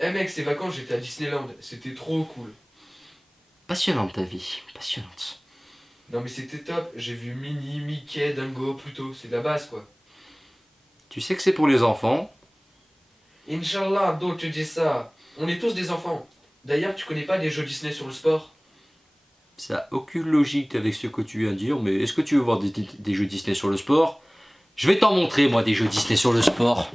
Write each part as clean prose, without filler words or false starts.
Eh mec, ces vacances, j'étais à Disneyland. C'était trop cool. Passionnante ta vie, passionnante. Non mais c'était top. J'ai vu Minnie, Mickey, Dingo, Pluto. C'est la base quoi. Tu sais que c'est pour les enfants. Inch'Allah, d'où tu dis ça? On est tous des enfants. D'ailleurs, tu connais pas des jeux Disney sur le sport? Ça n'a aucune logique avec ce que tu viens de dire, mais est-ce que tu veux voir des jeux Disney sur le sport? Je vais t'en montrer moi des jeux Disney sur le sport.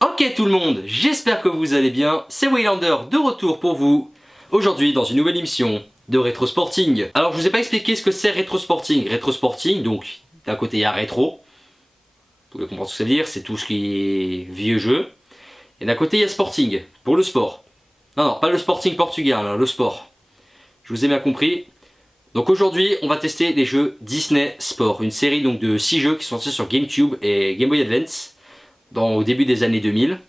Ok tout le monde, j'espère que vous allez bien, c'est Waylander de retour pour vous, aujourd'hui dans une nouvelle émission de Rétro Sporting. Alors je vous ai pas expliqué ce que c'est Rétro Sporting. Rétro Sporting, donc d'un côté il y a rétro, vous pouvez comprendre ce que ça veut dire, c'est tout ce qui est vieux jeu, et d'un côté il y a Sporting, pour le sport. Non, pas le Sporting portugais, là, le sport. Je vous ai bien compris. Donc aujourd'hui on va tester les jeux Disney Sport, une série donc de 6 jeux qui sont sortis sur GameCube et Game Boy Advance au début des années 2000.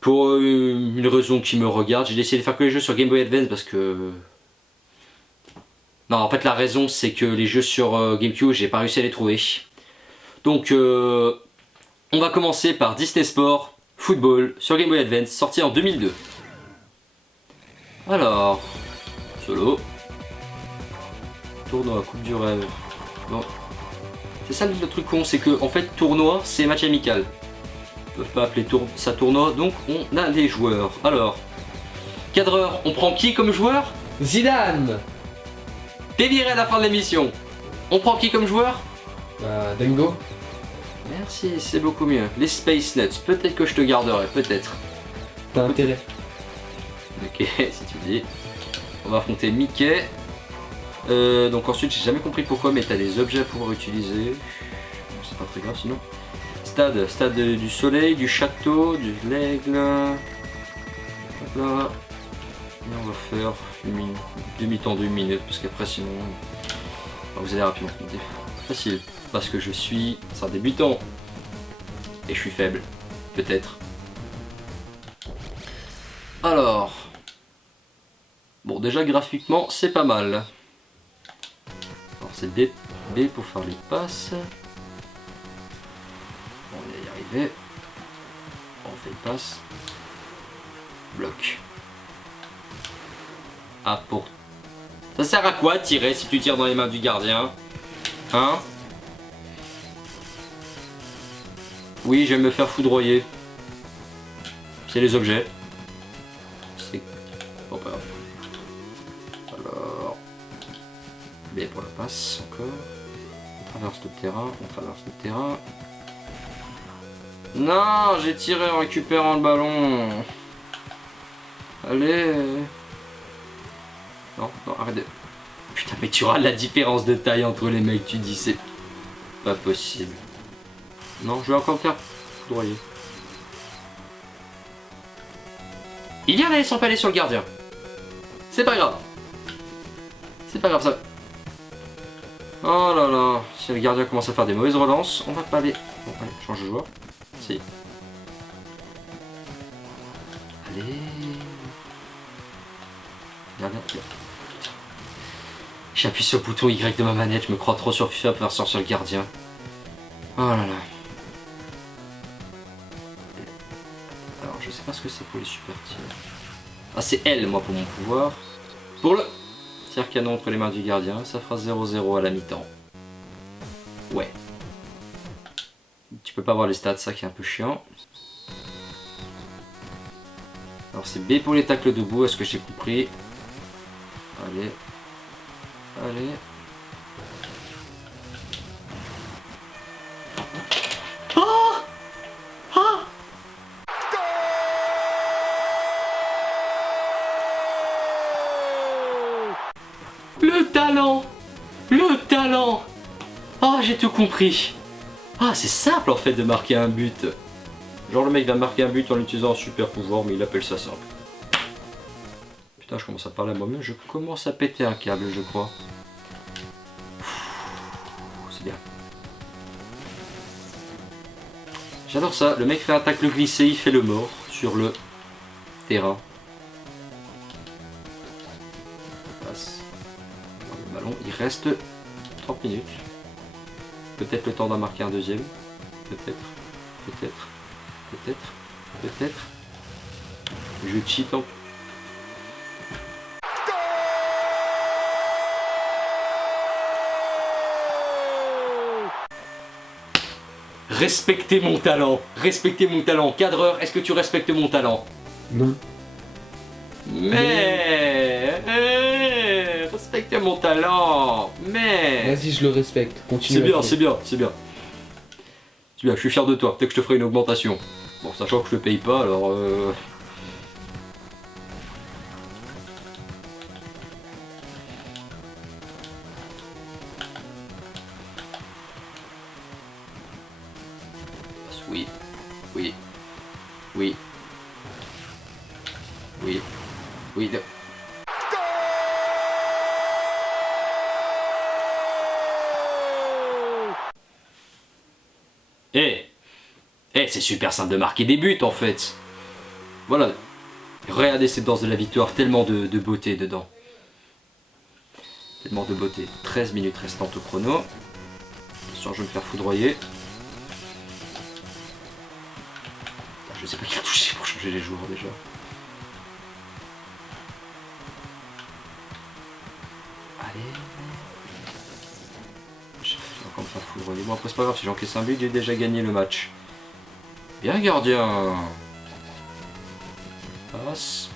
Pour une raison qui me regarde, j'ai décidé de faire que les jeux sur Game Boy Advance parce que... Non, en fait la raison c'est que les jeux sur GameCube j'ai pas réussi à les trouver. Donc on va commencer par Disney Sport Football sur Game Boy Advance, sorti en 2002. Alors, solo. Tournoi, coupe du rêve. Bon. C'est ça le truc con, c'est que en fait tournoi c'est match amical. Ils peuvent pas appeler ça tournoi, donc on a les joueurs. Alors, cadreur, on prend qui comme joueur? Zidane. T'es viré à la fin de l'émission. On prend qui comme joueur? Dingo. Merci, c'est beaucoup mieux. Les Space Nuts, peut-être que je te garderai, peut-être. T'as intérêt. Ok, si tu le dis. On va affronter Mickey. Donc ensuite, j'ai jamais compris pourquoi, mais t'as des objets à pouvoir utiliser. C'est pas très grave sinon. Stade du soleil, du château, de l'aigle. Hop là. Et on va faire une demi-temps de 1 minute parce qu'après sinon vous allez rapidement. Facile parce que je suis un débutant et je suis faible, peut-être. Alors, bon déjà graphiquement c'est pas mal. Alors c'est B pour faire les passes. On va y arriver. On fait une passe. Bloc. Ah pour... Ça sert à quoi de tirer si tu tires dans les mains du gardien? Hein? Oui, j'aime me faire foudroyer. C'est les objets. C'est... Bon, pas grave. Alors... B pour la passe, encore. On traverse le terrain, on traverse le terrain. Non, j'ai tiré en récupérant le ballon. Allez. Non, arrête de... Putain, mais tu auras la différence de taille entre les mecs, tu dis c'est pas possible. Non, je vais encore me faire foudroyer. Il vient d'aller s'empaler sur le gardien. C'est pas grave. C'est pas grave ça. Oh là là, si le gardien commence à faire des mauvaises relances, on va pas aller... Bon, allez, change de joueur. Si. Allez. Gardien. J'appuie sur le bouton Y de ma manette, je me crois trop sur FIFA pour faire sortir le gardien. Oh là là. Alors je sais pas ce que c'est pour les super tirs. Ah c'est L moi pour mon pouvoir. Pour le tir canon entre les mains du gardien, ça fera 0-0 à la mi-temps. Ouais. Tu peux pas voir les stats, ça qui est un peu chiant. Alors c'est B pour les tacles debout, est-ce que j'ai compris? Allez. Allez. Oh! Oh! talent! Le talent! Ah, j'ai tout compris. Ah, c'est simple en fait de marquer un but. Genre le mec va marquer un but en utilisant un super pouvoir, mais il appelle ça simple. Putain, je commence à parler à moi-même, je commence à péter un câble, je crois. C'est bien. J'adore ça, le mec fait un tacle glissé, il fait le mort sur le terrain. Passe. Le ballon, il reste 30 minutes. Peut-être le temps d'en marquer un deuxième. Peut-être. Peut-être. Peut-être. Peut-être. Je cheat en... Respectez mon talent. Respectez mon talent. Cadreur, est-ce que tu respectes mon talent? Non. Respectez mon talent. Mais... Vas-y, je le respecte. Continue. C'est bien, c'est bien, c'est bien. C'est bien, je suis fier de toi. Peut-être que je te ferai une augmentation. Bon, sachant que je te paye pas, alors... Oui, oui, oui, oui, oui. C'est super simple de marquer des buts en fait. Voilà. Regardez cette danse de la victoire, tellement de beauté dedans. Tellement de beauté. 13 minutes restantes au chrono. Attention, je vais me faire foudroyer. Je sais pas qui a touché pour changer les joueurs déjà. Allez. Je vais encore me faire foudroyer. Bon après c'est pas grave, si j'encaisse un but, j'ai déjà gagné le match. Bien gardien. Passe.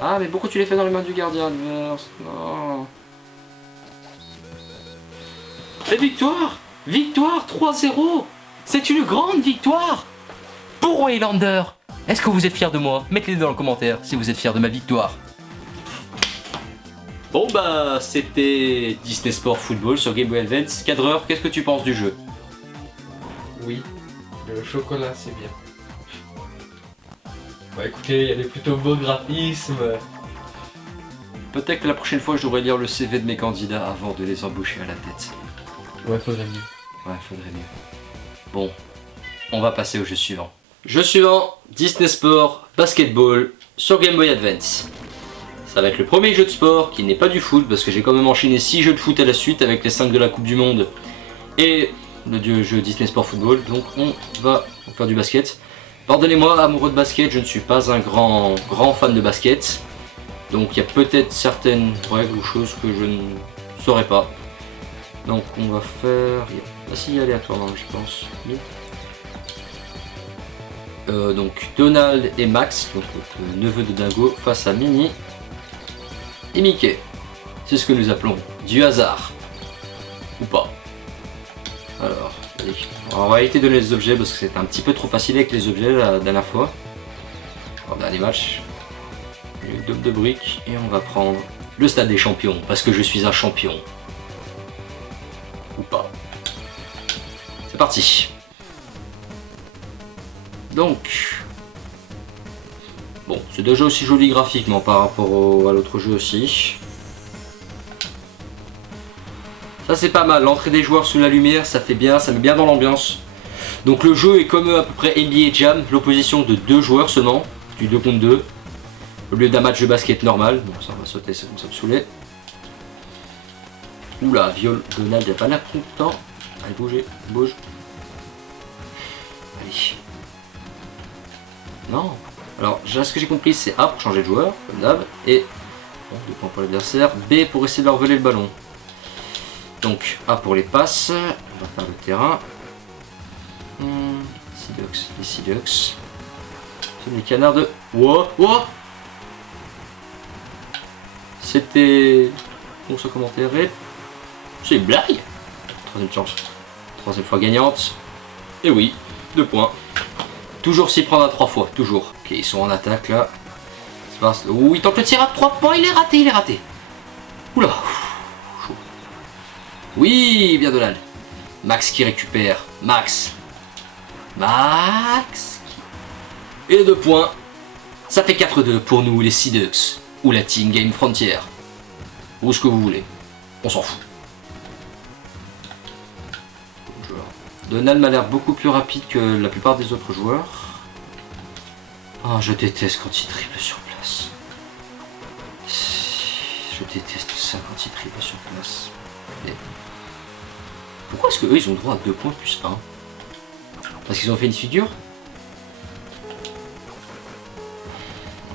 Ah mais pourquoi tu les fais dans les mains du gardien adverse? Non. Et victoire! Victoire 3-0! C'est une grande victoire! Pour Waylander! Est-ce que vous êtes fiers de moi? Mettez-le dans le commentaire si vous êtes fiers de ma victoire. Bon bah c'était Disney Sport Football sur Game Boy Advance. Cadreur, qu'est-ce que tu penses du jeu? Oui, le chocolat c'est bien. Bah écoutez, il y a des plutôt beaux graphismes. Peut-être que la prochaine fois je devrais lire le CV de mes candidats avant de les embaucher à la tête. Ouais, faudrait mieux. Ouais, faudrait mieux. Bon, on va passer au jeu suivant. Jeu suivant, Disney Sport Basketball sur Game Boy Advance. Ça va être le premier jeu de sport qui n'est pas du foot parce que j'ai quand même enchaîné 6 jeux de foot à la suite avec les 5 de la Coupe du Monde et le jeu Disney Sport Football. Donc on va faire du basket. Pardonnez-moi, amoureux de basket, je ne suis pas un grand fan de basket. Donc il y a peut-être certaines règles ou choses que je ne saurais pas. Donc on va faire... Ah si, il y a aléatoire, je pense. Oui. Donc Donald et Max, donc le neveu de Dingo, face à Minnie et Mickey. C'est ce que nous appelons du hasard. Ou pas. Alors, allez. On va éviter de donner les objets parce que c'était un petit peu trop facile avec les objets la dernière fois. Alors, dernier match. Une double de briques et on va prendre le stade des champions parce que je suis un champion. Ou pas. C'est parti. Donc, bon, c'est déjà aussi joli graphiquement par rapport à l'autre jeu aussi. Ça c'est pas mal, l'entrée des joueurs sous la lumière, ça fait bien, ça met bien dans l'ambiance. Donc le jeu est comme à peu près NBA Jam, l'opposition de 2 joueurs seulement, du 2 contre 2, au lieu d'un match de basket normal. Bon ça on va sauter, c'est comme ça me saouler. Oula, viol, Donald, il a pas l'air content. Allez, bougez, bouge. Allez. Non. Alors, ce que j'ai compris, c'est A pour changer de joueur, comme d'hab, et bon, 2 points pour l'adversaire, B pour essayer de leur voler le ballon. Donc, A pour les passes, on va faire le terrain. Seaducks, les Seaducks. C'est les canards de... Wow, wow. C'était... Bon, ce commentaire est... C'est une blague. 3e chance. 3e fois gagnante. Et oui, 2 points. Toujours s'y prendre à 3 fois, toujours. Ok, ils sont en attaque là. Ouh, il tente le tir à 3 points, il est raté, il est raté. Oula, chaud. Oui, bien Donald. Max qui récupère. Max. Et les 2 points. Ça fait 4-2 pour nous, les Sea Ducks. Ou la Team Game Frontier. Ou ce que vous voulez. On s'en fout. Donald m'a l'air beaucoup plus rapide que la plupart des autres joueurs. Oh, je déteste quand il triple sur place. Je déteste ça quand il triple sur place. Et pourquoi est-ce qu'eux ils ont droit à 2 points plus 1? Parce qu'ils ont fait une figure?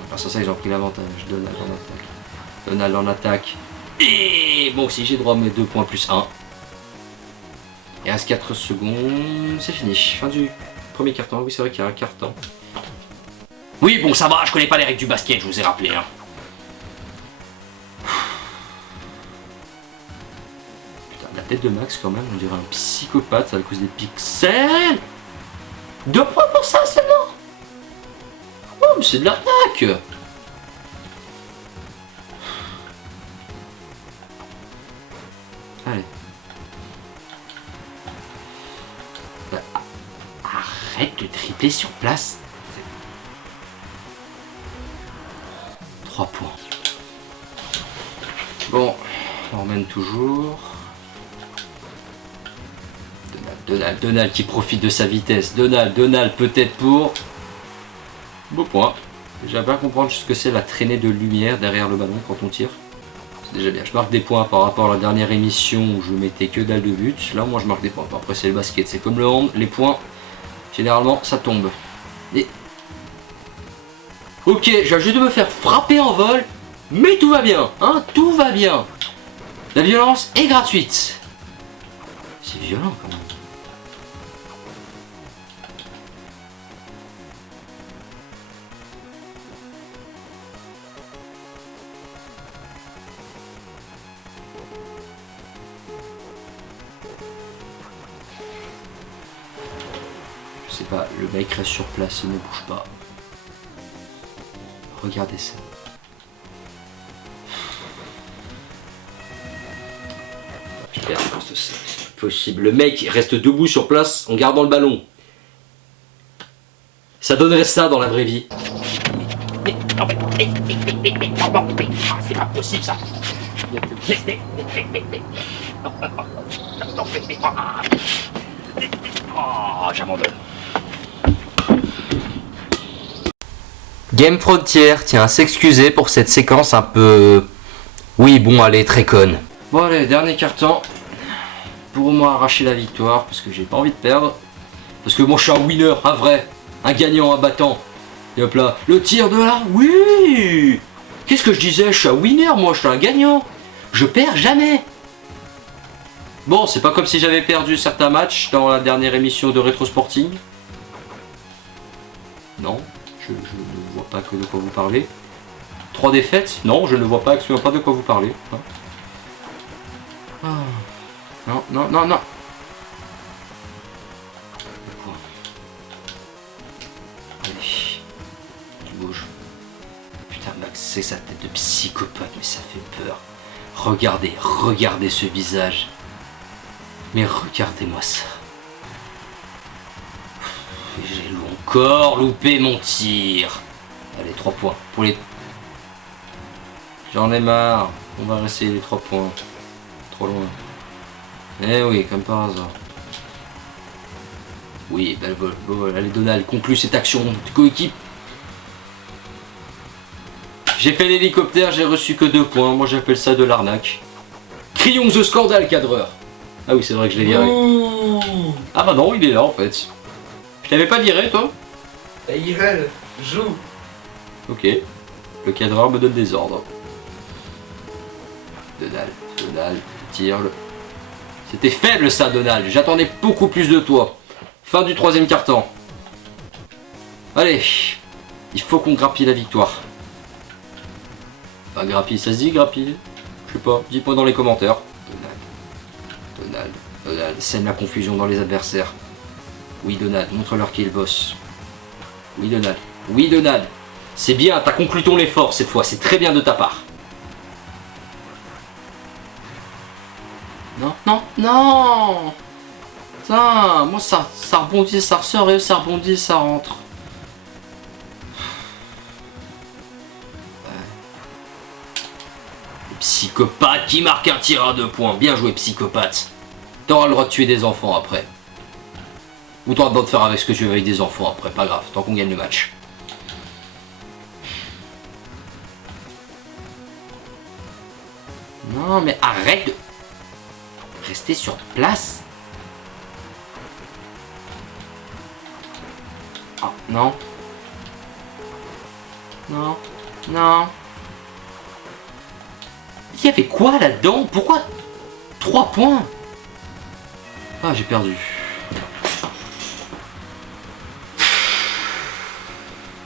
Grâce à ça ils ont pris l'avantage. Donald en attaque. Donald en attaque. Et bon, si j'ai droit à mes 2 points plus 1. Il reste 4 secondes. C'est fini. Fin du premier quart-temps. Oui, c'est vrai qu'il y a un quart-temps. Oui, bon, ça va. Je connais pas les règles du basket, je vous ai rappelé. Hein. Putain, la tête de Max, quand même, on dirait un psychopathe à cause des pixels. 2 points pour ça seulement. Oh, mais c'est de l'arnaque. Allez. Arrête de tripler sur place. 3 points. Bon, on mène toujours. Donald qui profite de sa vitesse. Donald peut-être pour... Beau point. J'arrive pas à comprendre ce que c'est la traînée de lumière derrière le ballon quand on tire. C'est déjà bien. Je marque des points par rapport à la dernière émission où je mettais que dalle de but. Là, moi, je marque des points. Après, c'est le basket. C'est comme le hand. Les points, généralement, ça tombe. Et... Ok, je viens juste de me faire frapper en vol. Mais tout va bien. Hein, tout va bien. La violence est gratuite. C'est violent, quand même. Je sais pas, le mec reste sur place, il ne bouge pas. Regardez ça. Je pense que c'est possible. Le mec reste debout sur place en gardant le ballon. Ça donnerait ça dans la vraie vie. C'est pas possible ça. Oh, j'abandonne. Game Frontier tient à s'excuser pour cette séquence un peu... Oui, bon, allez, très conne. Bon, allez, dernier carton. Pour au moins arracher la victoire, parce que j'ai pas envie de perdre. Parce que moi, je suis un winner, un vrai. Un gagnant, un battant. Et hop là, le tir de là, oui. Qu'est-ce que je disais? Je suis un winner, moi, je suis un gagnant. Je perds jamais. Bon, c'est pas comme si j'avais perdu certains matchs dans la dernière émission de Rétro Sporting. Non, je ne vois pas que de quoi vous parlez. 3 défaites? Non, je ne vois pas absolument pas de quoi vous parlez. Hein. Ah. Non, non, non, non. Allez. Tu bouges. Putain, Max, c'est sa tête de psychopathe, mais ça fait peur. Regardez, regardez ce visage. Mais regardez-moi ça. J'ai encore loupé mon tir. Allez, 3 points. Pour les... J'en ai marre. On va rester les 3 points. Trop loin. Eh oui, comme par hasard. Oui, belle vol. Allez, Donald, conclue cette action de coéquipe. J'ai fait l'hélicoptère, j'ai reçu que 2 points. Moi, j'appelle ça de l'arnaque. Crions the scandale, cadreur. Ah oui, c'est vrai que je l'ai viré. Ouh. Ah bah non, il est là en fait. Je t'avais pas viré, toi? Ils veulent, joue. Ok. Le cadreur me donne des ordres. Donald, tire-le. C'était faible ça, Donald. J'attendais beaucoup plus de toi. Fin du 3e quart-temps. Allez. Il faut qu'on grappille la victoire. Bah, grappille, ça se dit, grappille? Je sais pas, dis-moi dans les commentaires. Donald, sème la confusion dans les adversaires. Oui, Donald, montre-leur qui est le boss. Oui, Donald. C'est bien, t'as conclu ton effort cette fois, c'est très bien de ta part. Non, non, non. Putain, moi ça rebondit, ça ressort et ça rebondit, ça rentre. Psychopathe qui marque un tir à 2 points. Bien joué, psychopathe. T'auras le droit de tuer des enfants après. Ou t'auras le droit de faire avec ce que tu veux avec des enfants après. Pas grave, tant qu'on gagne le match. Non, mais arrête de rester sur place. Oh, non. Non. Non. Il y avait quoi là-dedans? Pourquoi 3 points? Ah, j'ai perdu.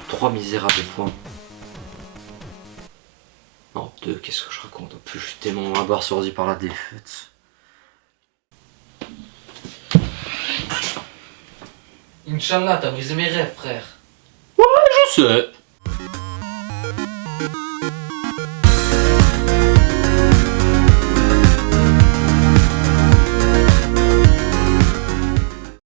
3 misérables points. Non, 2, qu'est-ce que je raconte? En plus, je suis tellement abasourdi par la défaite. Inch'Allah, t'as brisé mes rêves, frère. Je sais.